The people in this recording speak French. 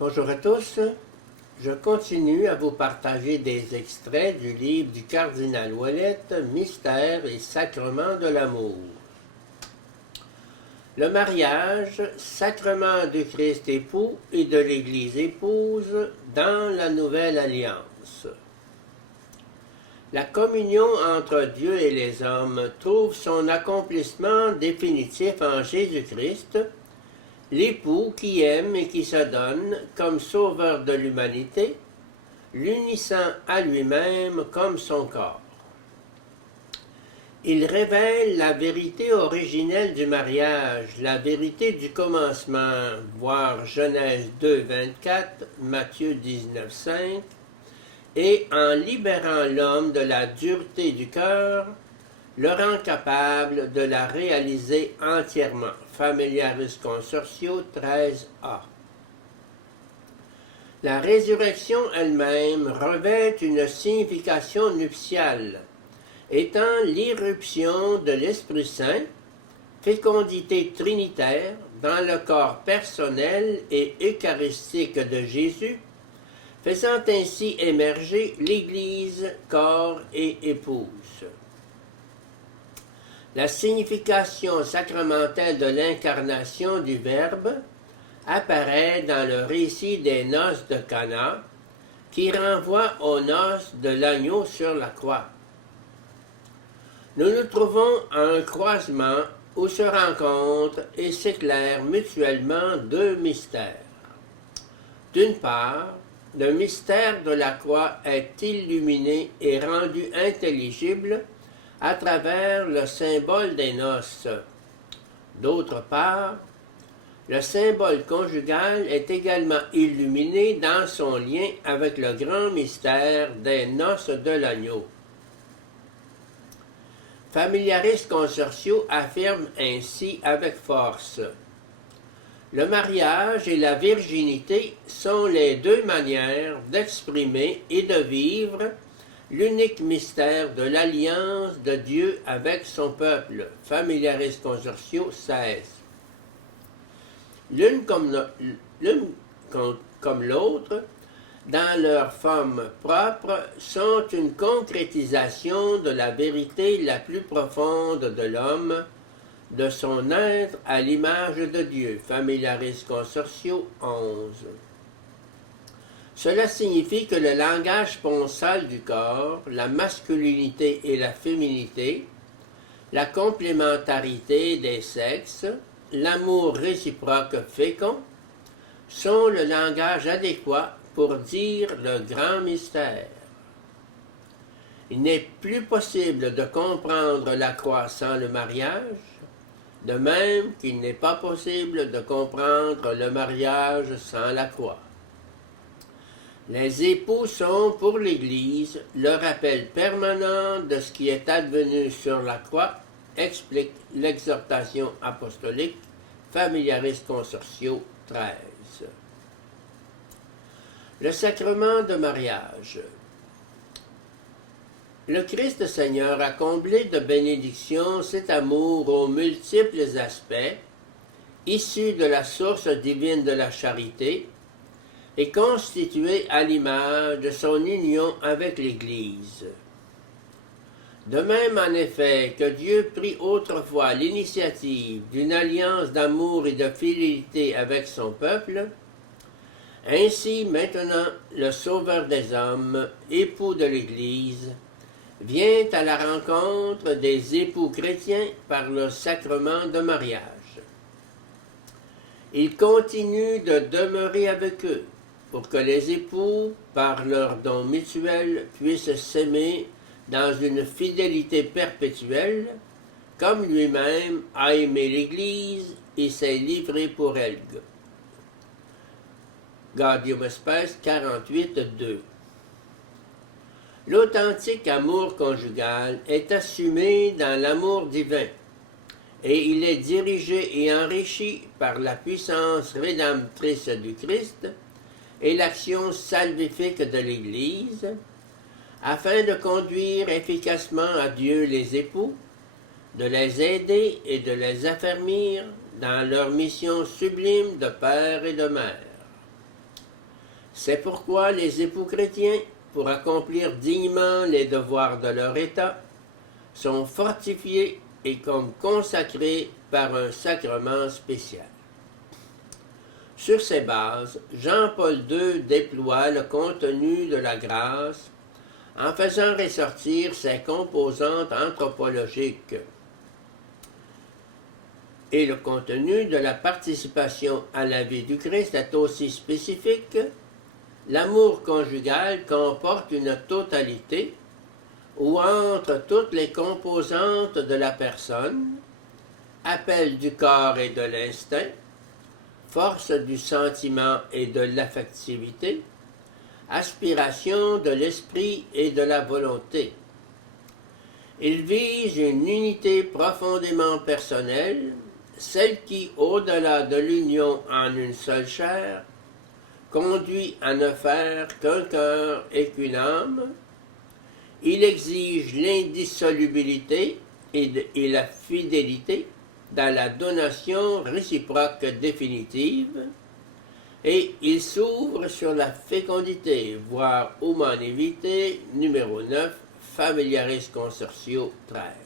Bonjour à tous. Je continue à vous partager des extraits du livre du cardinal Ouellette, Mystère et sacrement de l'amour. Le mariage, sacrement du Christ époux et de l'Église épouse dans la Nouvelle Alliance. La communion entre Dieu et les hommes trouve son accomplissement définitif en Jésus-Christ, l'époux qui aime et qui se donne comme sauveur de l'humanité, l'unissant à lui-même comme son corps. Il révèle la vérité originelle du mariage, la vérité du commencement, voir Genèse 2, 24, Matthieu 19, 5, et en libérant l'homme de la dureté du cœur, le rend capable de la réaliser entièrement. Familiaris Consortio 13a. La résurrection elle-même revêt une signification nuptiale, étant l'irruption de l'Esprit Saint, fécondité trinitaire dans le corps personnel et eucharistique de Jésus, faisant ainsi émerger l'Église, corps et épouse. La signification sacramentelle de l'incarnation du Verbe apparaît dans le récit des noces de Cana, qui renvoie aux noces de l'agneau sur la croix. Nous nous trouvons à un croisement où se rencontrent et s'éclairent mutuellement deux mystères. D'une part, le mystère de la croix est illuminé et rendu intelligible à travers le symbole des noces. D'autre part, le symbole conjugal est également illuminé dans son lien avec le grand mystère des noces de l'agneau. Familiaris Consortio affirme ainsi avec force: le mariage et la virginité sont les deux manières d'exprimer et de vivre l'unique mystère de l'alliance de Dieu avec son peuple. Familiaris Consortio 16. L'une comme l'autre, dans leur forme propre, sont une concrétisation de la vérité la plus profonde de l'homme, de son être à l'image de Dieu. Familiaris Consortio 11. Cela signifie que le langage sponsal du corps, la masculinité et la féminité, la complémentarité des sexes, l'amour réciproque fécond, sont le langage adéquat pour dire le grand mystère. Il n'est plus possible de comprendre la croix sans le mariage, de même qu'il n'est pas possible de comprendre le mariage sans la croix. Les époux sont pour l'Église le rappel permanent de ce qui est advenu sur la croix, explique l'exhortation apostolique Familiaris Consortio 13. Le sacrement de mariage. Le Christ Seigneur a comblé de bénédictions cet amour aux multiples aspects, issu de la source divine de la charité, et constitué à l'image de son union avec l'Église. De même, en effet, que Dieu prit autrefois l'initiative d'une alliance d'amour et de fidélité avec son peuple, ainsi maintenant le Sauveur des hommes, époux de l'Église, vient à la rencontre des époux chrétiens par le sacrement de mariage. Il continue de demeurer avec eux, pour que les époux, par leur don mutuel, puissent s'aimer dans une fidélité perpétuelle, comme lui-même a aimé l'Église et s'est livré pour elle. Gaudium Spes 48.2. L'authentique amour conjugal est assumé dans l'amour divin, et il est dirigé et enrichi par la puissance rédemptrice du Christ et l'action salvifique de l'Église, afin de conduire efficacement à Dieu les époux, de les aider et de les affermir dans leur mission sublime de père et de mère. C'est pourquoi les époux chrétiens, pour accomplir dignement les devoirs de leur État, sont fortifiés et comme consacrés par un sacrement spécial. Sur ces bases, Jean-Paul II déploie le contenu de la grâce en faisant ressortir ses composantes anthropologiques. Et le contenu de la participation à la vie du Christ est aussi spécifique. L'amour conjugal comporte une totalité où entre toutes les composantes de la personne, appel du corps et de l'instinct, force du sentiment et de l'affectivité, aspiration de l'esprit et de la volonté. Il vise une unité profondément personnelle, celle qui, au-delà de l'union en une seule chair, conduit à ne faire qu'un cœur et qu'une âme. Il exige l'indissolubilité et la fidélité dans la donation réciproque définitive, et il s'ouvre sur la fécondité, voire humanité, numéro 9, Familiaris Consortio 13.